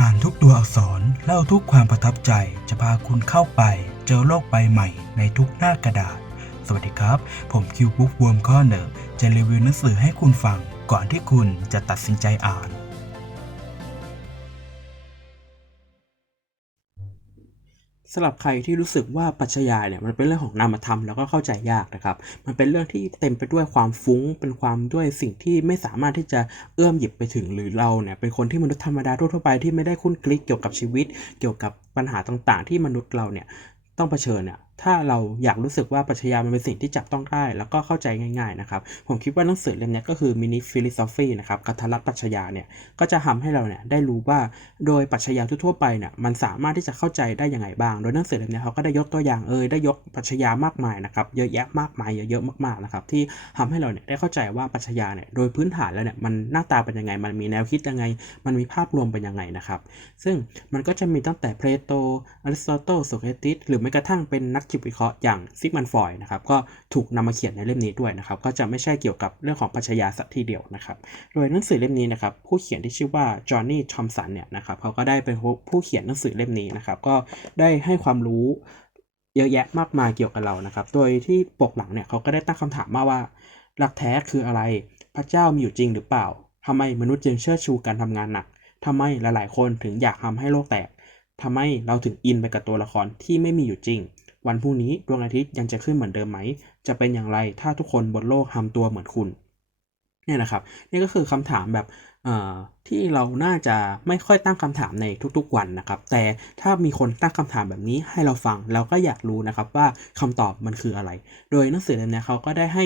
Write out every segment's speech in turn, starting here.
อ่านทุกตัวอักษรเล่าทุกความประทับใจจะพาคุณเข้าไป เจอโลกใบใหม่ในทุกหน้ากระดาษ สวัสดีครับ ผมคิวบุ๊กวอมข้อเนอร์จะรีวิวหนังสือให้คุณฟัง ก่อนที่คุณจะตัดสินใจอ่าน สำหรับใครที่รู้สึกว่าปรัชญาเนี่ยมันเป็นเรื่องของนามธรรมแล้วก็เข้าใจยากนะครับ มันเป็นเรื่องที่เต็มไปด้วยความฟุ้ง เป็นความด้วยสิ่งที่ไม่สามารถที่จะเอื้อมหยิบไปถึงหรือเราเนี่ยเป็นคนที่มนุษย์ธรรมดาทั่วไปที่ไม่ได้คุ้นคลิกเกี่ยวกับชีวิต เกี่ยวกับปัญหาต่างๆ ที่มนุษย์เราเนี่ยต้องเผชิญเนี่ย ถ้าเราอยากรู้สึกว่าปรัชญามันเป็นสิ่งที่จับต้องได้ แล้วก็เข้าใจง่ายๆนะครับ ผมคิดว่าหนังสือเล่มนี้ก็คือมินิฟิลิโซฟีนะครับกัทลัตปรัชญาเนี่ยก็จะทำให้เราเนี่ยได้รู้ว่าโดยปรัชญาทั่วไปเนี่ยมันสามารถที่จะเข้าใจได้อยังไงบ้าง โดยหนังสือเล่มนี้เขาก็ได้ยกตัวอย่างเอยได้ยกปรัชญามากมายนะครับเยอะแยะมากมายเยอะๆมากๆนะครับที่ทำให้เราเนี่ยได้เข้าใจว่าปรัชญาเนี่ยโดยพื้นฐานแล้วเนี่ยมันหน้าตาเป็นยังไง มันมีแนวคิดยังไง มันมีภาพรวมเป็นยังไงนะครับ ซึ่งมันก็จะมีตั้งแต่เพลโตอริสโตเติลโสเครติสหรือแม้กระทั่งเป็นนักจิตวิเคราะห์อย่างซิกมันฟอยนะครับก็ถูกนำมาเขียนในเล่มนี้ด้วยนะครับก็จะไม่ใช่เกี่ยวกับเรื่องของปัชญาสักทีเดียวนะครับโดยหนังสือเล่มนี้นะครับผู้เขียนที่ชื่อว่าจอห์นนี่ทอมสันเนี่ยนะครับเขาก็ได้เป็นผู้เขียนหนังสือเล่มนี้นะครับก็ได้ให้ความรู้เยอะแยะมากมายเกี่ยวกับเรานะครับ โดยที่ปกหลังเนี่ยเขาก็ได้ตั้งคำถามมาว่า หลักแท้คืออะไร พระเจ้ามีอยู่จริงหรือเปล่าทำไมมนุษย์จึงเชิดชูการทำงานหนักทำไมหลายๆ คนถึงอยากทำให้โลกแตกทำไมเราถึงอินไปกับตัวละครที่ไม่มีอยู่จริง วันพรุ่งนี้ดวงอาทิตย์ยังจะขึ้นเหมือนเดิมไหม จะเป็นอย่างไรถ้าทุกคนบนโลกทำตัวเหมือนคุณ เนี่ยนะครับ นี่ก็คือคำถามแบบที่เราน่าจะไม่ค่อยตั้งคำถามในทุกๆวันนะครับ แต่ถ้ามีคนตั้งคำถามแบบนี้ให้เราฟังเราก็อยากรู้นะครับว่าคำตอบมันคืออะไร โดยหนังสือเล่มนี้เขาก็ได้ให้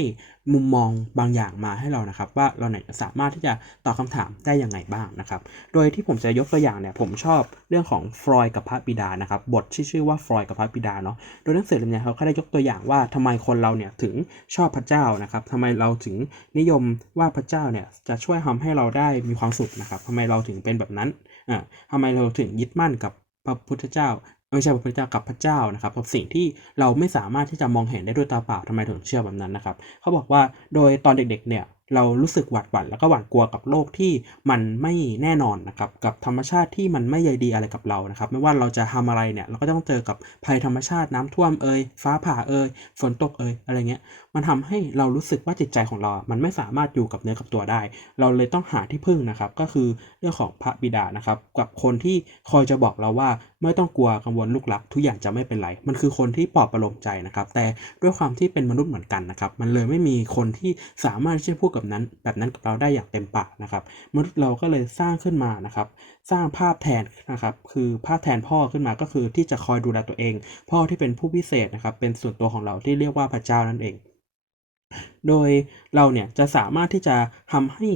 มุมมองบางอย่างมาให้เรานะครับ ว่าเราเนี่ยสามารถที่จะตอบคาถามได้ยังไงบ้างนะครับ โดยที่ผมจะยกตัวอย่างเนี่ยผมชอบเรื่องของฟรอยกับพระบิดานะครับบทที่ชื่อว่าฟรอยกับพระบิดาเนาะโดยหนังสือเล่มนี้เขาก็ได้ยกตัวอย่างว่าทำไมคนเราเนี่ยถึงชอบพระเจ้านะครับทำไมเราถึงนิยมว่าพระเจ้าเนี่ยจะช่วยทำให้เราได้มีความสุขนะครับทำไมเราถึงเป็นแบบนั้นอ่าทำไมเราถึงยึดมั่นกับพระพุทธเจ้าไม่ใช่พระพุทธเจ้ากับพระเจ้านะครับกับสิ่งที่เราไม่สามารถที่จะมองเห็นได้ด้วยตาเปล่าทำไมถึงเชื่อแบบนั้นนะครับ เขาบอกว่าโดยตอนเด็กๆเนี่ย เรารู้สึกหวาดหวั่นแล้วก็หวาดกลัวกับโลกที่มันไม่แน่นอนนะครับกับธรรมชาติที่มันไม่ใยดีอะไรกับเรานะครับ ไม่ว่าเราจะทำอะไรเนี่ยเราก็ต้องเจอกับภัยธรรมชาติน้ำท่วมเอ่ยฟ้าผ่าเอ่ยฝนตกเอ่ยอะไรเงี้ยมันทำให้เรารู้สึกว่าจิตใจของเรา มันไม่สามารถอยู่กับเนื้อกับตัวได้ เราเลยต้องหาที่พึ่งนะครับ ก็คือเรื่องของพระบิดานะครับ กับคนที่คอยจะบอกเราว่าไม่ต้องกลัวกังวลลูกหลัก ทุกอย่างจะไม่เป็นไร มันคือคนที่ปลอบประโลมใจนะครับ แต่ด้วยความที่เป็นมนุษย์เหมือนกันนะครับ มันเลยไม่มีคนที่สามารถที่จะพูดกับนั้นแบบนั้นกับเราได้อย่างเต็มปากนะครับ มนุษย์เราก็เลยสร้างขึ้นมานะครับ สร้างภาพแทนนะครับคือภาพแทนพ่อขึ้นมาก็คือที่จะคอยดูแลตัวเอง พ่อที่เป็นผู้พิเศษนะครับ เป็นส่วนตัวของเราที่เรียกว่าพระเจ้านั่นเอง โดยเราเนี่ยจะสามารถที่จะทำให้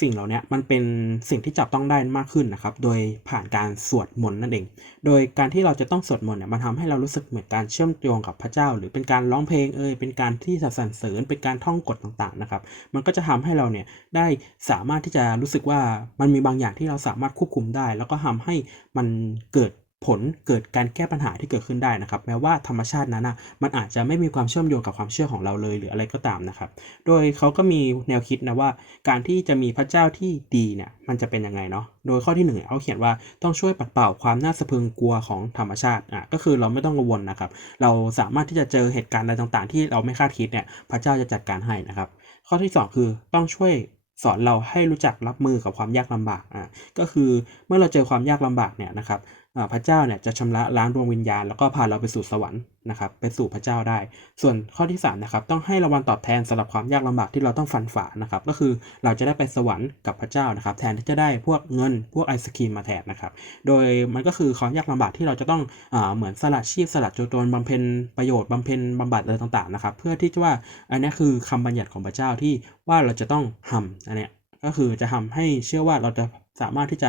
สิ่งเหล่านี้มันเป็นสิ่งที่จับต้องได้มากขึ้นนะครับ โดยผ่านการสวดมนต์นั่นเอง โดยการที่เราจะต้องสวดมนต์เนี่ยมันทำให้เรารู้สึกเหมือนการเชื่อมโยงกับพระเจ้า หรือเป็นการร้องเพลงเอ่ยเป็นการที่สรรเสริญเป็นการท่องกฎต่างๆนะครับ มันก็จะทำให้เราเนี่ยได้สามารถที่จะรู้สึกว่ามันมีบางอย่างที่เราสามารถควบคุมได้ แล้วก็ทำให้มันเกิด ผลเกิดการแก้ปัญหาที่เกิดขึ้นได้นะครับ แม้ว่าธรรมชาตินั้นนะมันอาจจะไม่มีความเชื่อมโยงกับความเชื่อของเราเลยหรืออะไรก็ตามนะครับ โดยเขาก็มีแนวคิดนะว่า การที่จะมีพระเจ้าที่ดีเนี่ยมันจะเป็นยังไงเนาะโดยข้อที่หนึ่งเขาเขียนว่าต้องช่วยปัดเป่าความน่าสะพรึงกลัวของธรรมชาติอะก็คือเราไม่ต้องกังวลนะครับ เราสามารถที่จะเจอเหตุการณ์อะไรต่างๆ ที่เราไม่คาดคิดเนี่ยพระเจ้าจะจัดการให้นะครับ ข้อที่ 2 คือต้องช่วยสอนเราให้รู้จักรับมือกับความยากลำบากอะก็คือเมื่อเราเจอความยากลำบากเนี่ยนะครับ พระเจ้าเนี่ยจะชำระล้างดวงวิญญาณแล้วก็พาเราไปสู่สวรรค์นะครับไปสู่พระเจ้าได้ ส่วนข้อที่3นะครับต้องให้รางวัลตอบแทนสำหรับความยากลำบากที่เราต้องฟันฝ่านะครับก็คือเราจะได้ไปสวรรค์กับพระเจ้านะครับ แทนที่จะได้พวกเงินพวกไอศครีมมาแทนนะครับโดยมันก็คือความยากลำบากที่เราจะต้องอเหมือนสละชีพสละโจโจนบำเพ็ญประโยชน์บำเพ็ญบำบัดอะไรต่างๆนะครับเพื่อที่จะว่าอันนี้คือคำบัญญัติของพระเจ้าที่ว่าเราจะต้องทำอันนี้ก็คือจะทำให้เชื่อว่าเราจะ สามารถที่จะ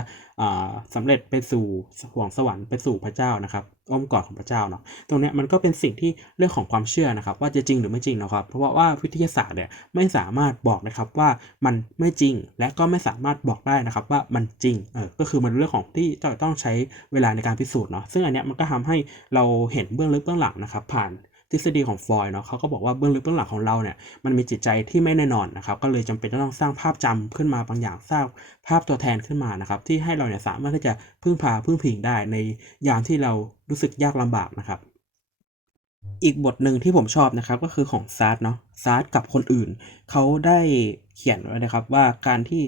สำเร็จไปสู่ห่วงสวรรค์ไปสู่พระเจ้านะครับอ้อมกอดของพระเจ้าเนาะตรงนี้มันก็เป็นสิ่งที่เรื่องของความเชื่อนะครับ ว่าจะจริงหรือไม่จริงนะครับ เพราะว่าวิทยาศาสตร์เนี่ยไม่สามารถบอกนะครับว่ามันไม่จริงและก็ไม่สามารถบอกได้นะครับว่ามันจริงเออก็คือมันเรื่องของที่จะต้องใช้เวลาในการพิสูจน์เนาะซึ่งอันเนี้ยมันก็ทำให้เราเห็นเบื้องลึกเบื้องหลังนะครับ ผ่าน ทฤษฎีของฟอยด์เนาะเขาก็บอกว่าเบื้องลึกเบื้องหลังของเราเนี่ยมันมีจิตใจที่ไม่แน่นอนนะครับก็เลยจำเป็นจะต้องสร้างภาพจำขึ้นมาบางอย่างสร้างภาพตัวแทนขึ้นมานะครับที่ให้เราเนี่ยสามารถที่จะพึ่งพาพึ่งพิงได้ในยามที่เรารู้สึกยากลำบากนะครับอีกบทหนึ่งที่ผมชอบนะครับก็คือของซาร์เนาะซาร์กับคนอื่น เขาได้เขียนไว้นะครับว่าการที่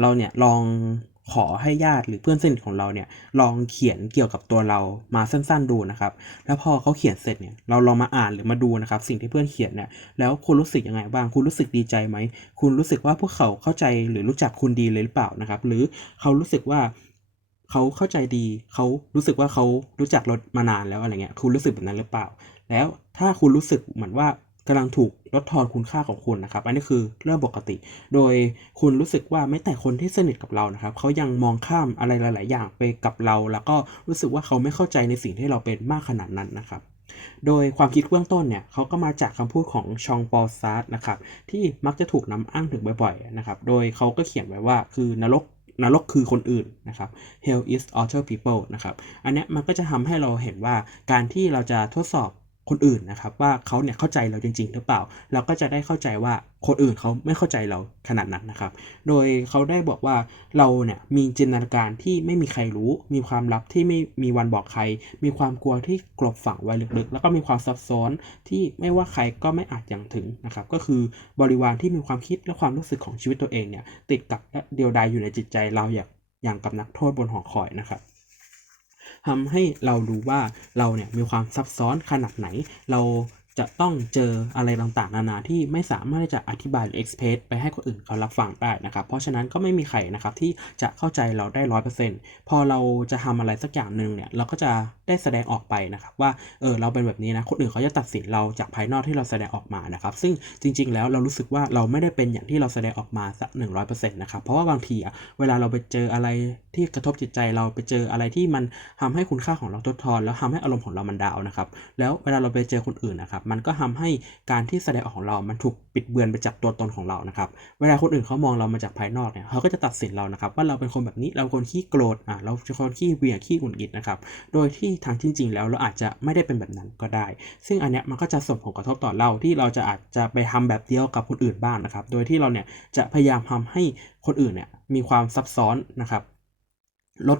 เราเนี่ยลอง ขอให้ญาติหรือเพื่อนสนิทของเราเนี่ยลองเขียนเกี่ยวกับตัวเรามาสั้นๆดูนะครับ แล้วพอเขาเขียนเสร็จเนี่ยเราลองมาอ่านหรือมาดูนะครับ สิ่งที่เพื่อนเขียนเนี่ยแล้วคุณรู้สึกยังไงบ้าง คุณรู้สึกดีใจไหม คุณรู้สึกว่าพวกเขาเข้าใจหรือรู้จักคุณดีเลยหรือเปล่านะครับ หรือเขารู้สึกว่าเขาเข้าใจดี เขารู้สึกว่าเขารู้จักเรามานานแล้วอะไรเงี้ย คุณรู้สึกแบบนั้นหรือเปล่า แล้วถ้าคุณรู้สึกเหมือนว่า กำลังถูกลดทอนคุณค่าของคุณนะครับ อันนี้คือเรื่องปกติ โดยคุณรู้สึกว่าไม่แต่คนที่สนิทกับเรานะครับเขายังมองข้ามอะไรหลาย ๆ อย่างไปกับเรา แล้วก็รู้สึกว่าเขาไม่เข้าใจในสิ่งที่เราเป็นมากขนาดนั้นนะครับโดยความคิดเบื้องต้นเนี่ยเขาก็มาจากคำพูดของชองปอซาร์ตนะครับที่มักจะถูกนำอ้างถึงบ่อย ๆ นะครับ โดยเขาก็เขียนไว้ว่าคือนรกนรกคือคนอื่นนะครับ hell is other people นะครับ อันนี้มันก็จะทำให้เราเห็นว่าการที่เราจะทดสอบ คนอื่นนะครับว่าเขาเนี่ยเข้าใจเราจริง ๆ หรือเปล่า เราก็จะได้เข้าใจว่าคนอื่นเขาไม่เข้าใจเราขนาดนั้นนะครับ โดยเขาได้บอกว่าเราเนี่ยมีจินตนาการที่ไม่มีใครรู้ มีความลับที่ไม่มีวันบอกใคร มีความกลัวที่กลบฝังไว้ลึกๆ แล้วก็มีความซับซ้อนที่ไม่ว่าใครก็ไม่อาจยังถึงนะครับ ก็คือบริวารที่มีความคิดและความรู้สึกของชีวิตตัวเองเนี่ยติดกับและเดียวดายอยู่ในจิตใจเราอย่างอย่างกับนักโทษบนหอคอยนะครับ ทำให้เรารู้ว่าเราเนี่ยมีความซับซ้อนขนาดไหน เราจะต้องเจออะไรต่างๆ นานาที่ไม่สามารถที่จะอธิบายหรือ express ไปให้คนอื่นเขารับฟังได้นะครับ เพราะฉะนั้นก็ไม่มีใครนะครับที่จะเข้าใจเราได้ร้อยเปอร์เซ็นต์พอเราจะทำอะไรสักอย่างหนึ่งเนี่ยเราก็จะ ได้แสดงออกไปนะครับว่าเออเราเป็นแบบนี้นะคนอื่นเขาจะตัดสินเราจากภายนอกที่เราแสดงออกมานะครับซึ่งจริง ๆ แล้วเรารู้สึกว่าเราไม่ได้เป็นอย่างที่เราแสดงออกมาสักหนึ่งร้อยเปอร์เซ็นต์นะครับเพราะว่าบางทีอะเวลาเราไปเจออะไรที่กระทบจิตใจเราไปเจออะไรที่มันทำให้คุณค่าของเราลดทอนแล้วทำให้อารมณ์ของเรามันดาวนะครับแล้วเวลาเราไปเจอคนอื่นนะครับมันก็ทำให้การที่แสดงออกของเรามันถูกปิดเบือนไปจากตัวตนของเรานะครับ เวลาคนอื่นเขามองเรามาจากภายนอกเนี่ยเขาก็จะตัดสินเรานะครับว่าเราเป็นคนแบบนี้เราคนขี้โกรธอะเราเป็นคนขี้เวียขี้หงุดหงิดนะครับโดยที่ทางจริงแล้วเราอาจจะไม่ได้เป็นแบบนั้นก็ได้ ซึ่งอันเนี้ยมันก็จะส่งผลกระทบต่อเราที่เราจะอาจจะไปทำแบบเดียวกับคนอื่นบ้างนะครับ โดยที่เราเนี่ยจะพยายามทำให้คนอื่นเนี่ยมีความซับซ้อนนะครับลด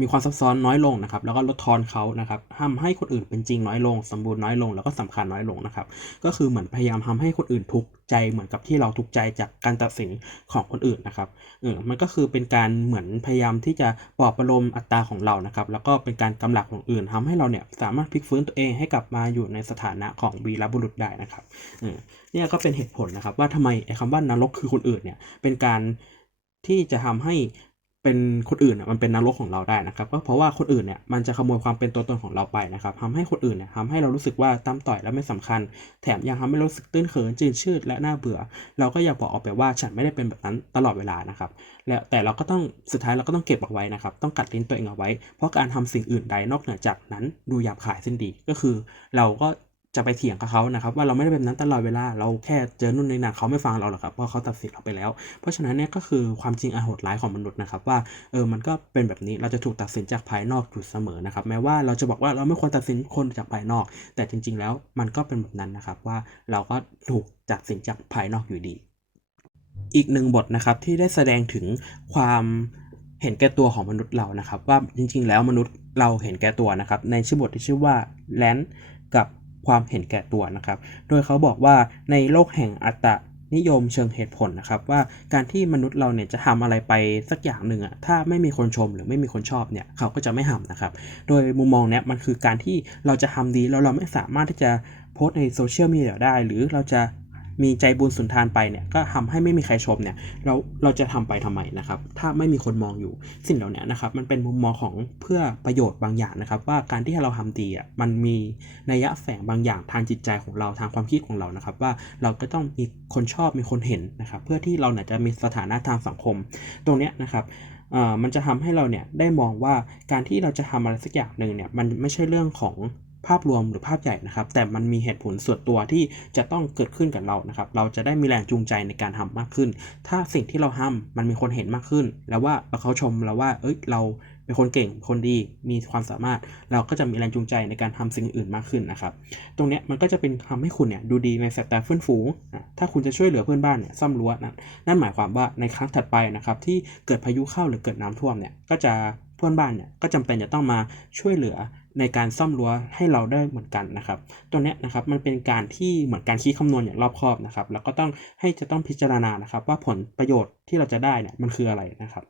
มีความซับซ้อนน้อยลงนะครับ แล้วก็ลดทอนเขานะครับทำให้คนอื่นเป็นจริงน้อยลง สมบูรณ์น้อยลง แล้วก็สำคัญน้อยลงนะครับ ก็คือเหมือนพยายามทำให้คนอื่นทุกข์ใจเหมือนกับที่เราทุกข์ใจจากการตัดสินของคนอื่นนะครับ เออ มันก็คือเป็นการเหมือนพยายามที่จะปลอบประโลมอัตราของเรานะครับ แล้วก็เป็นการกำลักของอื่นทำให้เราเนี่ยสามารถพลิกฟื้นตัวเองให้กลับมาอยู่ในสถานะของวีรบุรุษได้นะครับ เออ เนี่ยก็เป็นเหตุผลนะครับว่าทำไมไอ้คำว่านรกคือคนอื่นเนี่ยเป็นการที่จะทำให้ เป็นคนอื่นน่ะมันเป็นนรกของเราได้นะครับก็เพราะว่าคนอื่นเนี่ยมันจะขโมยความเป็นตัวตนของเราไปนะครับทำให้คนอื่นเนี่ยทำให้เรารู้สึกว่าตามต่อยและไม่สำคัญ แถมยังทำให้เรารู้สึกตื้นเขินจืดชืดและน่าเบื่อ เราก็อยากบอกออกไปว่าฉันไม่ได้เป็นแบบนั้นตลอดเวลานะครับแล้วแต่เราก็ต้องสุดท้ายเราก็ต้องเก็บเอาไว้นะครับ ต้องกัดลิ้นตัวเองเอาไว้ เพราะการทำสิ่งอื่นใดนอกเหนือจากนั้นดูหยาบขายสิ้นดีก็คือ เราก็ จะไปเถียงกับเขานะครับ ว่าเราไม่ได้เป็นแบบนั้นตลอดเวลาเราแค่เจอนู่นนี่นั่นเขาไม่ฟังเราหรอกครับเพราะเขาตัดสินเราไปแล้ว เพราะฉะนั้นเนี่ยก็คือความจริงอันโหดร้ายของมนุษย์นะครับว่าเออมันก็เป็นแบบนี้เราจะถูกตัดสินจากภายนอกอยู่เสมอนะครับแม้ว่าเราจะบอกว่าเราไม่ควรตัดสินคนจากภายนอก แต่จริง ๆ แล้วมันก็เป็นแบบนั้นนะครับว่าเราก็ถูกตัดสินจากภายนอกอยู่ดี อีกหนึ่งบทนะครับที่ได้แสดงถึงความเห็นแก่ตัวของมนุษย์เรานะครับ ว่าจริง ๆ แล้วมนุษย์เราเห็นแก่ตัวนะครับในชื่อบทที่ชื่อว่าแลนกับ ความเห็นแก่ตัวนะครับ โดยเขาบอกว่าในโลกแห่งอัตนิยมเชิงเหตุผลนะครับ ว่าการที่มนุษย์เราเนี่ยจะทำอะไรไปสักอย่างหนึ่งอะถ้าไม่มีคนชมหรือไม่มีคนชอบเนี่ยเขาก็จะไม่ทำนะครับ โดยมุมมองเนี้ยมันคือการที่เราจะทำดีแล้วเราไม่สามารถที่จะโพสในโซเชียลมีเดียได้ หรือเราจะ มีใจบุญสุนทานไปเนี่ยก็ทำให้ไม่มีใครชมเนี่ยเราเราจะทำไปทำไมนะครับ ถ้าไม่มีคนมองอยู่สิ่งเหล่านี้นะครับ มันเป็นมุมมองของเพื่อประโยชน์บางอย่างนะครับ ว่าการที่เราทำดีอะมันมีนัยแฝงบางอย่างทางจิตใจของเราทางความคิดของเรานะครับ ว่าเราก็ต้องมีคนชอบมีคนเห็นนะครับ เพื่อที่เราเนี่ยจะมีสถานะทางสังคม ตรงเนี้ยนะครับมันจะทำให้เราเนี่ยได้มองว่าการที่เราจะทำอะไรสักอย่างหนึ่งเนี่ยมันไม่ใช่เรื่องของ ภาพรวมหรือภาพใหญ่นะครับ แต่มันมีเหตุผลส่วนตัวที่จะต้องเกิดขึ้นกับเรานะครับ เราจะได้มีแรงจูงใจในการทำมากขึ้น ถ้าสิ่งที่เราทำมันมีคนเห็นมากขึ้น แล้วว่าเขาชมเราว่า เอ้ย เราเป็นคนเก่ง คนดี มีความสามารถ เราก็จะมีแรงจูงใจในการทำสิ่งอื่นมากขึ้นนะครับ ตรงนี้มันก็จะเป็นทำให้คุณเนี่ยดูดีในสายตาเพื่อนฝูงนะถ้าคุณจะช่วยเหลือเพื่อนบ้านเนี่ยซ่อมรั้วนะนั่นหมายความว่าในครั้งถัดไปนะครับที่เกิดพายุเข้าหรือเกิดน้ำท่วมเนี่ย ก็จะเพื่อนบ้านเนี่ยก็จำเป็นจะต้องมาช่วยเหลือ ในการซ่อมรั้วให้เราได้เหมือนกันนะครับ ตัวนี้นะครับมันเป็นการที่เหมือนการคิดคำนวณอย่างรอบคอบนะครับ แล้วก็ต้องให้จะต้องพิจารณานะครับ ว่าผลประโยชน์ที่เราจะได้เนี่ยมันคืออะไรนะครับ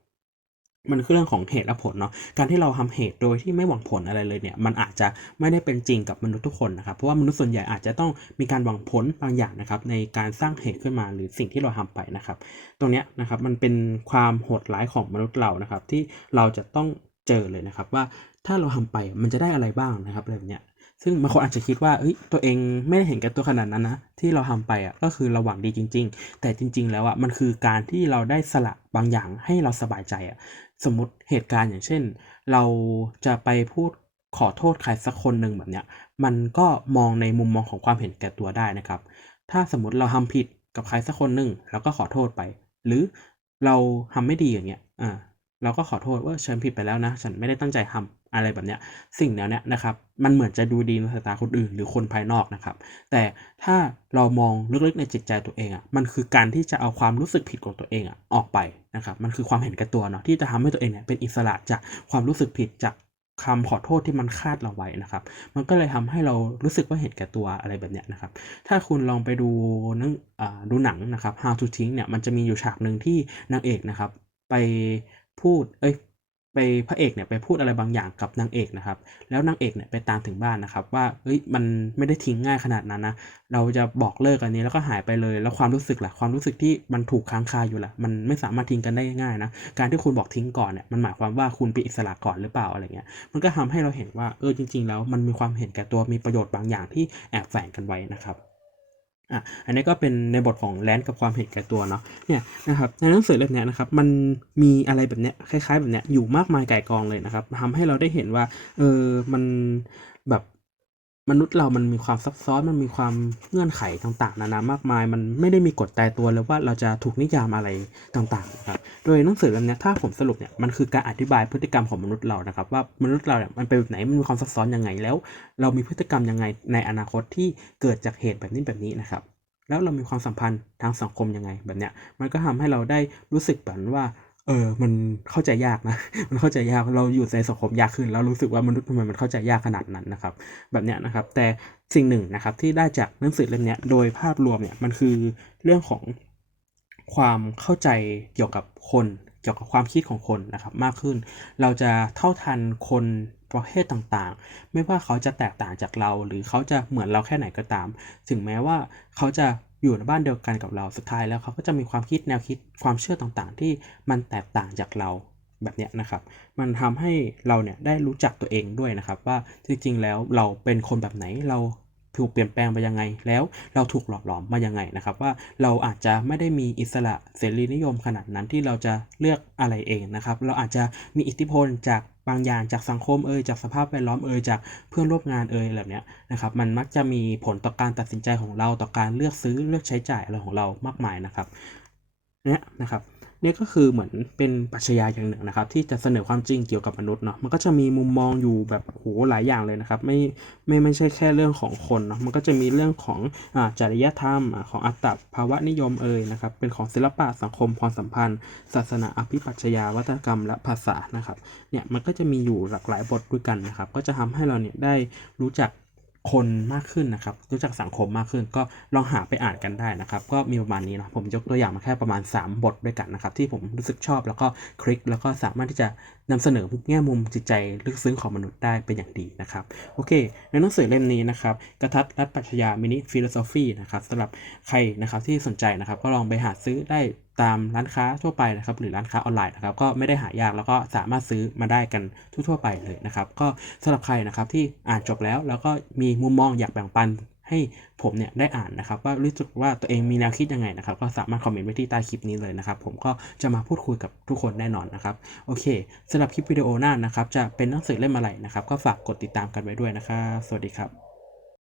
มันคือเรื่องของเหตุและผลเนาะ การที่เราทำเหตุโดยที่ไม่หวังผลอะไรเลยเนี่ย มันอาจจะไม่ได้เป็นจริงกับมนุษย์ทุกคนนะครับ เพราะว่ามนุษย์ส่วนใหญ่อาจจะต้องมีการหวังผลบางอย่างนะครับในการสร้างเหตุขึ้นมาหรือสิ่งที่เราทำไปนะครับ ตรงนี้นะครับมันเป็นความโหดร้ายของมนุษย์เรานะครับ ที่เราจะต้องเจอเลยนะครับว่า ถ้าเราทำไปมันจะได้อะไรบ้างนะครับอะไรแบบเนี้ยซึ่งบางคนอาจจะคิดว่าเอ้ยตัวเองไม่ได้เห็นแก่ตัวขนาดนั้นนะ ที่เราทำไปอะก็คือเราหวังดีจริง ๆ แต่จริง ๆ แล้วอะมันคือการที่เราได้สละบางอย่างให้เราสบายใจอะสมมติเหตุการณ์อย่างเช่น เราจะไปพูดขอโทษใครสักคนหนึ่งแบบเนี้ยมันก็มองในมุมมองของความเห็นแก่ตัวได้นะครับ ถ้าสมมติเราทำผิดกับใครสักคนหนึ่งแล้วก็ขอโทษไป หรือเราทำไม่ดีอย่างเงี้ยอ่าเราก็ขอโทษว่าฉันผิดไปแล้วนะ ฉันไม่ได้ตั้งใจทำ อะไรแบบเนี้ยสิ่งแนวเนี้ยนะครับมันเหมือนจะดูดีในสายตาคนอื่นหรือคนภายนอกนะครับ แต่ถ้าเรามองลึกๆในจิตใจตัวเองอะ่ะมันคือการที่จะเอาความรู้สึกผิดของตัวเองอะ่ะออกไปนะครับมันคือความเห็นแก่ตัวเนาะที่จะทำให้ตัวเองเนี่ยเป็นอิสระจากความรู้สึกผิดจากคำขอโทษที่มันคาดเราไว้นะครับ มันก็เลยทำให้เรารู้สึกว่าเห็นแก่ตัวอะไรแบบเนี้ยนะครับ ถ้าคุณลองไปดูนังอ่าดูหนังนะครับ How to ทิ้งเนี่ย มันจะมีอยู่ฉากหนึ่งที่นางเอกนะครับ ไปพูด เอ้ย ไปพระเอกเนี่ยไปพูดอะไรบางอย่างกับนางเอกนะครับ แล้วนางเอกเนี่ยไปตามถึงบ้านนะครับ ว่าเฮ้ยมันไม่ได้ทิ้งง่ายขนาดนั้นนะเราจะบอกเลิกอันนี้แล้วก็หายไปเลย แล้วความรู้สึกล่ะความรู้สึกที่มันถูกค้างคาอยู่ล่ะมันไม่สามารถทิ้งกันได้ง่ายนะการที่คุณบอกทิ้งก่อนเนี่ยมันหมายความว่าคุณเป็นอิสระก่อนหรือเปล่าอะไรเงี้ยมันก็ทำให้เราเห็นว่าเออจริง ๆ แล้วมันมีความเห็นแก่ตัวมีประโยชน์บางอย่างที่แอบแฝงกันไว้นะครับ อะอันนี้ก็เป็นในบทของแลนด์กับความเห็นแก่ตัวเนาะเนี่ยนะครับในหนังสือเล่มนี้นะครับมันมีอะไรแบบเนี้ยคล้ายๆ แบบเนี้ยอยู่มากมายไก่กองเลยนะครับทำให้เราได้เห็นว่าเออมันแบบ มนุษย์เรามันมีความซับซ้อน มันมีความเงื่อนไขต่างๆ นานามากมาย มันไม่ได้มีกฎตายตัวเลยว่าเราจะถูกนิยามอะไรต่างๆนะครับ โดยหนังสือเล่มนี้ถ้าผมสรุปเนี่ย มันคือการอธิบายพฤติกรรมของมนุษย์เรานะครับ ว่ามนุษย์เราเนี่ยมันเป็นแบบไหน มันมีความซับซ้อนยังไง แล้ว เรามีพฤติกรรมยังไงในอนาคตที่เกิดจากเหตุแบบนี้แบบนี้นะครับ แล้วเรามีความสัมพันธ์ทางสังคมยังไงแบบเนี้ย มันก็ทำให้เราได้รู้สึกแบบว่า เออ มันเข้าใจยากนะ มันเข้าใจยาก เราอยู่ในสังคมยากขึ้น แล้วรู้สึกว่ามนุษย์ทำไมมันเข้าใจยากขนาดนั้นนะครับ แบบเนี้ยนะครับ แต่สิ่งหนึ่งนะครับที่ได้จากหนังสือเล่มเนี้ยโดยภาพรวมเนี่ยมันคือเรื่องของความเข้าใจเกี่ยวกับคน เกี่ยวกับความคิดของคนนะครับมากขึ้น เราจะเท่าทันคนประเภทต่างๆ ไม่ว่าเขาจะแตกต่างจากเรา หรือเขาจะเหมือนเราแค่ไหนก็ตาม ถึงแม้ว่าเขาจะ อยู่ในบ้านเดียวกันกับเราสุดท้ายแล้วเขาก็จะมีความคิดแนวคิดความเชื่อต่างๆ ที่มันแตกต่างจากเราแบบเนี้ยนะครับ มันทำให้เราเนี่ยได้รู้จักตัวเองด้วยนะครับ ว่าจริงๆแล้วเราเป็นคนแบบไหนเรา ถูกเปลี่ยนแปลงไปยังไง แล้วเราถูกหล่อหลอมมายังไงนะครับ ว่าเราอาจจะไม่ได้มีอิสระเสรีนิยมขนาดนั้นที่เราจะเลือกอะไรเองนะครับ เราอาจจะมีอิทธิพลจากบางอย่างจากสังคมเอ่ยจากสภาพแวดล้อมเอ่ยจากเพื่อนร่วมงานเอ่ยแบบเนี้ยนะครับ มันมักจะมีผลต่อการตัดสินใจของเราต่อการเลือกซื้อเลือกใช้จ่ายอะไรของเรามากมายนะครับเนี่ยนะครับ เนี่ยก็คือเหมือนเป็นปรัชญาอย่างหนึ่งนะครับ ที่จะเสนอความจริงเกี่ยวกับมนุษย์เนาะมันก็จะมีมุมมองอยู่แบบโหหลายอย่างเลยนะครับ ไม่ไม่ไม่ใช่แค่เรื่องของคนเนาะมันก็จะมีเรื่องของอ่าจริยธรรมอ่าของอัตตภาวะนิยมเอ่ยนะครับ เป็นของศิลปะสังคมความสัมพันธ์ ศาสนาอภิปัชญาวัฒนกรรมและภาษานะครับเนี่ยมันก็จะมีอยู่หลากหลายบทด้วยกันนะครับ ก็จะทำให้เราเนี่ยได้รู้จัก คนมากขึ้นนะครับ รู้จักสังคมมากขึ้น ก็ลองหาไปอ่านกันได้นะครับ ก็มีประมาณนี้นะผมยกตัวอย่างมาแค่ประมาณ 3 บทด้วยกันนะครับ ที่ผมรู้สึกชอบแล้วก็คลิกแล้วก็สามารถที่จะ นำเสนอแง่มุมจิตใจลึกซึ้งของมนุษย์ได้เป็นอย่างดีนะครับโอเค ในหนังสือเล่มนี้นะครับกระทัดรัฐปรัชญามินิฟิโลโซฟีนะครับสำหรับใครนะครับที่สนใจนะครับ ก็ลองไปหาซื้อได้ตามร้านค้าทั่วไปนะครับหรือร้านค้าออนไลน์นะครับก็ไม่ได้หายากแล้วก็สามารถซื้อมาได้กันทั่วๆไปเลยนะครับ ก็สำหรับใครนะครับที่อ่านจบแล้วแล้วก็มีมุมมองอยากแบ่งปัน ให้ผมเนี่ยได้อ่านนะครับว่ารู้สึกว่าตัวเองมีแนวคิดยังไงนะครับ ก็สามารถคอมเมนต์ไว้ที่ใต้คลิปนี้เลยนะครับ ผมก็จะมาพูดคุยกับทุกคนแน่นอนนะครับ โอเคสำหรับคลิปวิดีโอหน้านะครับ จะเป็นหนังสือเล่มอะไรนะครับ ก็ฝากกดติดตามกันไว้ด้วยนะครับ สวัสดีครับ